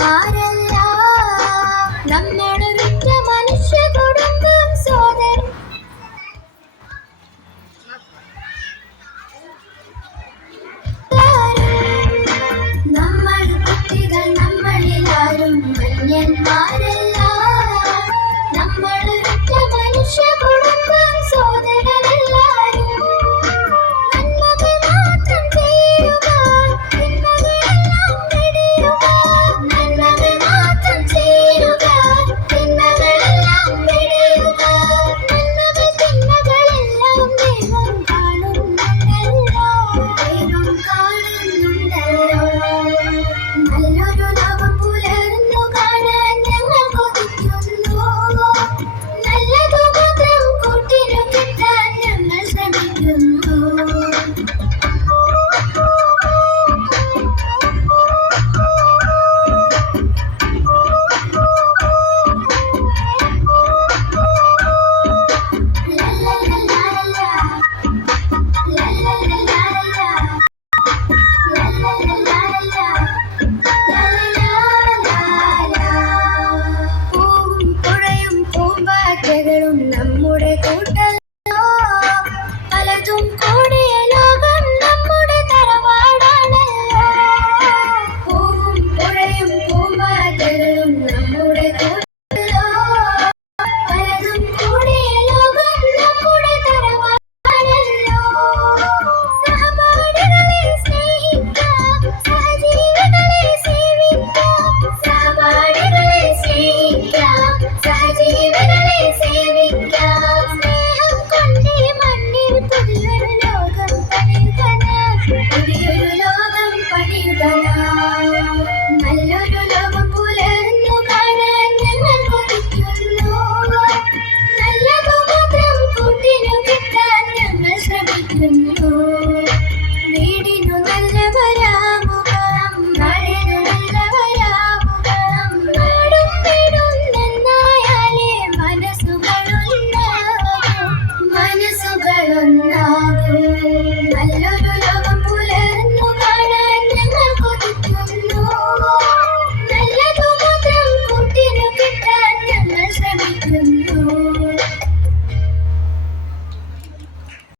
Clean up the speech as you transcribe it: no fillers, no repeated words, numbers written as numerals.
മന്യന്മാരല്ല നമ്മളൊരുറ്റ മനുഷ്യ കുടുംബം സോദരൻ. നമ്മൾ കുട്ടികൾ നമ്മളിലാരും മന്യന്മാരല്ല നമ്മളൊരുറ്റ മനുഷ്യ കുടുംബം സോദരനെല്ലാരും. നന്മകൾ മാത്രം ചെയ്യുക തിന്മകളെല്ലാം വെടിയുക. നന്മകൾ മാത്രം ചെയ്യുക തിന്മകളെല്ലാം വെടിയുക. നന്മകൾ തിന്മകളെല്ലാം ദൈവം കാണുന്നുണ്ടല്ലോ. ദൈവം കാണുന്നുണ്ടല്ലോ. നല്ലൊരു ലോകം പുലർന്നു കാണാൻ ഞങ്ങൾ കൊതിക്കുന്നു. നല്ലതു മാത്രം കൂട്ടിനു കിട്ടാൻ ഞങ്ങൾ ശ്രമിക്കുന്നു. പൂവും പുഴയും പൂമ്പാറ്റകളും നമ്മുടെ കൂട്ടല്ലോ. പലതും കൂടിയ ലോകം നമ്മുടെ തറവാടാണല്ലോ. പൂവും പുഴയും പൂമ്പാറ്റകളും നമ്മുടെ കൂട്ടല്ലോ. പലതും കൂടിയ ലോകം നമ്മുടെ തറവാടാണല്ലോ. സഹപാഠികളെ സ്നേഹിക്കാം, സഹജീവികളെ സേവിക്കാം. സഹപാഠികളെ സ്നേഹിക്കാം, സഹജീവികളെ സേവിക്കാം. സ്നേഹം കൊണ്ട് മണ്ണിൽ പുതിയൊരു ലോകം പണിയുക നാം. പുതിയൊരു ലോകം പണിയുക നാം. നല്ലൊരു ലോകം പുലർന്നു കാണാൻ ഞങ്ങൾ കൊതിക്കുന്നു. നല്ലതു മാത്രം കൂട്ടിനു കിട്ടാൻ ഞങ്ങൾ ശ്രമിക്കുന്നു. വീടിനു നല്ലവരാവുക, നാടിനു നല്ലവരാവുക. നാടും വീടും നന്നായാലേ മനസ്സുകളൊന്നാകും. നല്ലൊരു